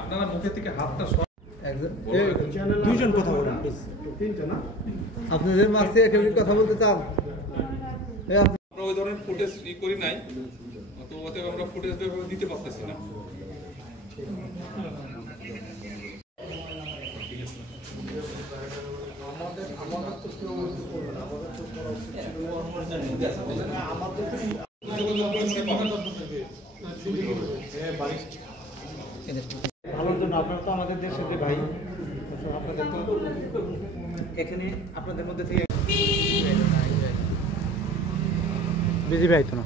আপনারা মুখে থেকে হাতটা দুইজন কথা বলেন আপনাদের মাঝে কেউ কথা বলতে চান? আমরা ওই ধরনের ফুটেজ করি নাই, তো ওতে আমরা ফুটেজ দিতে পারতেছি না। ভালোর জন্য আপনারা তো আমাদের দেশের যে ভাই, আপনাদের তো এখানে আপনাদের মধ্যে থেকে বিজি ভাই তো না।